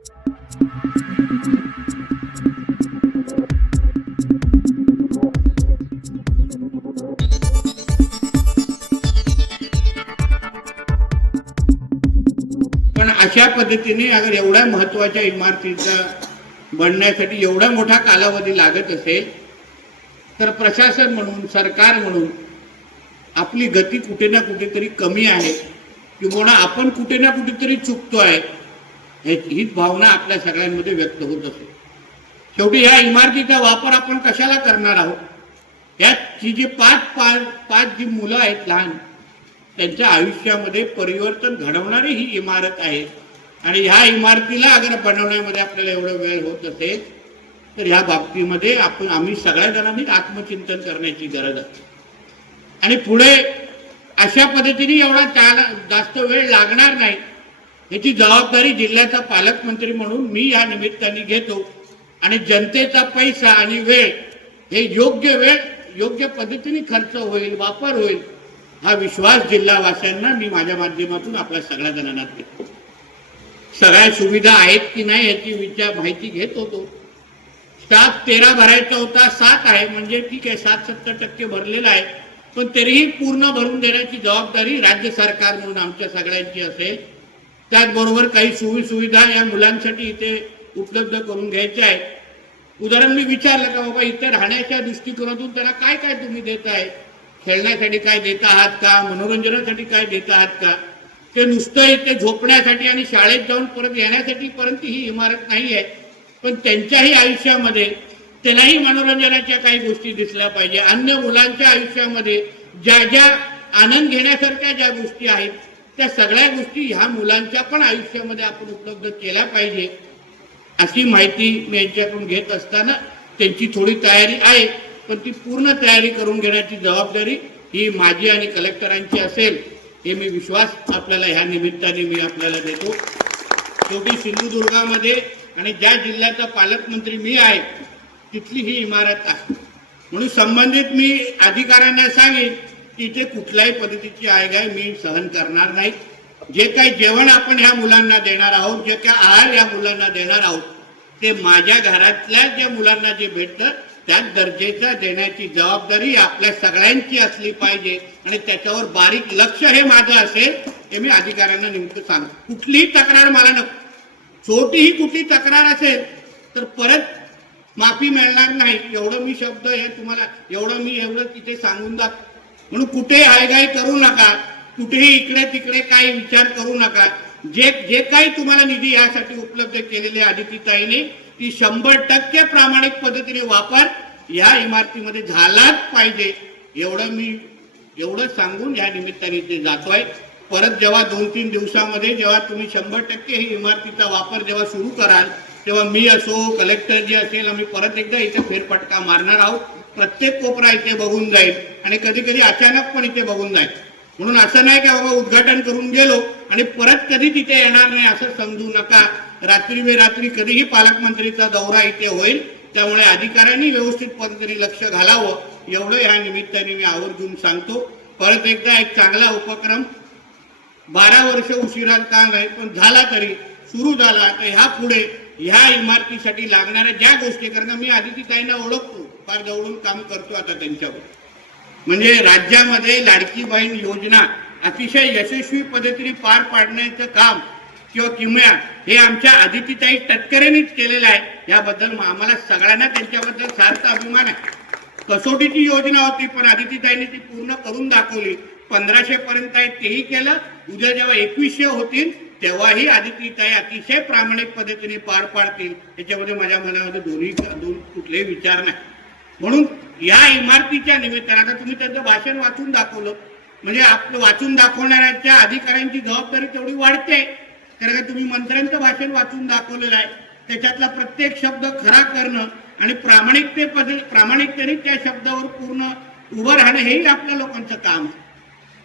पण अशा पद्धतीने अगर एवढ्या महत्त्वाच्या इमारतीचा बनण्यासाठी एवढा मोठा कालावधी लागत असेल तर प्रशासन म्हणून सरकार म्हणून आपली गती कुठे ना कुठेतरी कमी आहे. किंवा आपण कुठे ना कुठेतरी चुकतोय. हे- हीच भावना आपल्या सगळ्यांमध्ये व्यक्त होत असते. शेवटी ह्या इमारतीचा वापर आपण कशाला करणार आहोत? यात जी जी पाच पाच पाच जी मुलं आहेत लहान त्यांच्या आयुष्यामध्ये परिवर्तन घडवणारी ही इमारत आहे. आणि ह्या इमारतीला अगर बनवण्यामध्ये आपल्याला एवढा वेळ होत असेल तर ह्या बाबतीमध्ये आपण आम्ही सगळ्या जणांनी आत्मचिंतन करण्याची गरज आहे. आणि पुढे अशा पद्धतीने एवढा जास्त वेळ लागणार नाही. याची जबाबदारी जिल्ह्याचा पालकमंत्री म्हणून मी या निमित्ताने घेतो. आणि जनतेचा पैसा आणि वेळ हे योग्य वेळ योग्य पद्धतीने खर्च होईल वापर होईल हा विश्वास जिल्हावासियांना मी माझ्या माध्यमातून आपल्या सगळ्या जणांना देतो. सगळ्या सुविधा आहेत की नाही याची विचार माहिती घेत होतो. स्टाफ तेरा भरायचा होता सात आहे म्हणजे ठीक आहे सात सत्तर टक्के भरलेला आहे. पण तरीही पूर्ण भरून देण्याची जबाबदारी राज्य सरकार म्हणून आमच्या सगळ्यांची असेल. त्याचबरोबर काही सोयीसुविधा या मुलांसाठी इथे उपलब्ध करून घ्यायच्या आहेत. उदाहरण मी विचारलं का बाबा इथे राहण्याच्या दृष्टिकोनातून त्यांना काय काय तुम्ही देत आहे? खेळण्यासाठी काय देत आहात का? मनोरंजनासाठी काय देत आहात का? ते नुसतं इथे झोपण्यासाठी आणि शाळेत जाऊन परत येण्यासाठी पर्यंत ही इमारत नाही आहे. पण त्यांच्याही आयुष्यामध्ये त्यांनाही मनोरंजनाच्या काही गोष्टी दिसल्या पाहिजे. अन्य मुलांच्या आयुष्यामध्ये ज्या ज्या आनंद घेण्यासारख्या ज्या गोष्टी आहेत त्या सगळ्या गोष्टी ह्या मुलांच्या पण आयुष्यामध्ये आपण उपलब्ध केल्या पाहिजे अशी माहिती मी यांच्याकडून घेत असताना त्यांची थोडी तयारी आहे पण ती पूर्ण तयारी करून घेण्याची जबाबदारी ही माझी आणि कलेक्टरांची असेल हे मी विश्वास आपल्याला ह्या निमित्ताने मी आपल्याला देतो. शेवटी सिंधुदुर्गामध्ये आणि ज्या जिल्ह्याचा पालकमंत्री मी आहे तिथली ही इमारत आहे. म्हणून संबंधित मी अधिकाऱ्यांना सांगेन की कुठल्याही पद्धतीची आयगाय मी सहन करणार नाही. जे काही जेवण आपण ह्या मुलांना देणार आहोत जे काही आहार या मुलांना देणार आहोत ते माझ्या घरातल्या ज्या मुलांना जे भेटतं त्याच दर्जेचा देण्याची जबाबदारी आपल्या सगळ्यांची असली पाहिजे आणि त्याच्यावर बारीक लक्ष हे माझं असेल हे मी अधिकाऱ्यांना नेमकं सांगतो. कुठलीही तक्रार मला नको. छोटीही कुठली तक्रार असेल तर परत माफी मिळणार नाही. एवढं मी शब्द हे तुम्हाला एवढं मी एवढं तिथे सांगून दाखव म्हणून कुठे हायगाई करू नका. कुठेही इकडे तिकडे काही विचार करू नका. जे जे काही तुम्हाला निधी यासाठी उपलब्ध केलेले आदितीताईने ती शंभर टक्के प्रामाणिक पद्धतीने वापर या इमारतीमध्ये झालाच पाहिजे. एवढं मी एवढं सांगून या निमित्ताने ते जातोय. परत जेव्हा दोन तीन दिवसामध्ये जेव्हा तुम्ही शंभर टक्के ही इमारतीचा वापर जेव्हा सुरू कराल तेव्हा मी असो कलेक्टर जे असेल आम्ही परत एकदा इथे फेरफटका मारणार आहोत. प्रत्येक कोपरा इथे बघून जाईल आणि कधी कधी अचानक पण इथे बघून जाईल. म्हणून असं नाही का बाबा उद्घाटन करून गेलो आणि परत कधी तिथे येणार नाही असं समजू नका. रात्री बेरात्री कधीही पालकमंत्रीचा दौरा इथे होईल त्यामुळे अधिकाऱ्यांनी व्यवस्थित पद्धतीने लक्ष घालावं. एवढं या निमित्ताने मी आवर्जून सांगतो. परत एकदा एक चांगला उपक्रम. बारा वर्ष उशिरा का नाही पण झाला तरी सुरू झाला तर ह्या पुढे ह्या इमारतीसाठी लागणाऱ्या ज्या गोष्टी करणं मी आदिती ताईंना ओळखतो. फार जवळून काम करतो आता त्यांच्यावर. म्हणजे राज्यामध्ये लाडकी बहीण योजना अतिशय यशस्वी पद्धतीने पार पाडण्याचं काम किंवा किमया हे आमच्या आदितीताई तटकरेनेच केलेलं आहे. याबद्दल आम्हाला सगळ्यांना त्यांच्याबद्दल सार्थ अभिमान आहे. कसोटीची योजना होती पण आदितीताईंनी ती पूर्ण करून दाखवली. पंधराशे पर्यंत आहे तेही केलं. उद्या जेव्हा एकवीसशे होतील तेव्हाही आदितीताई अतिशय प्रामाणिक पद्धतीने पार पाडतील. याच्यामध्ये माझ्या मनामध्ये दोन्ही दोन कुठलेही विचार नाही. म्हणून या इमारतीच्या निमित्तानं आता तुम्ही त्यांचं भाषण वाचून दाखवलं म्हणजे आपलं वाचून दाखवणाऱ्याच्या अधिकाऱ्यांची जबाबदारी तेवढी वाढते. कारण का तुम्ही मंत्र्यांचं भाषण वाचून दाखवलेलं आहे. त्याच्यातला प्रत्येक शब्द खरा करणं आणि प्रामाणिकते प्रामाणिकतेने त्या शब्दावर पूर्ण उभं राहणं हेही आपल्या लोकांचं काम आहे.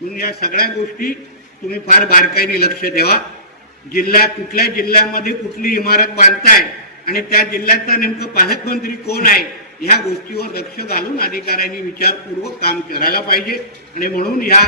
म्हणून या सगळ्या गोष्टी तुम्ही फार बारकाईने लक्ष द्यावा. जिल्ह्यात कुठल्या जिल्ह्यामध्ये कुठली इमारत बांधताय आणि त्या जिल्ह्याचा नेमकं पालकमंत्री कोण आहे? ह्या गोष्टीवर लक्ष घालून अधिकाऱ्यांनी विचारपूर्वक काम करायला पाहिजे. आणि म्हणून या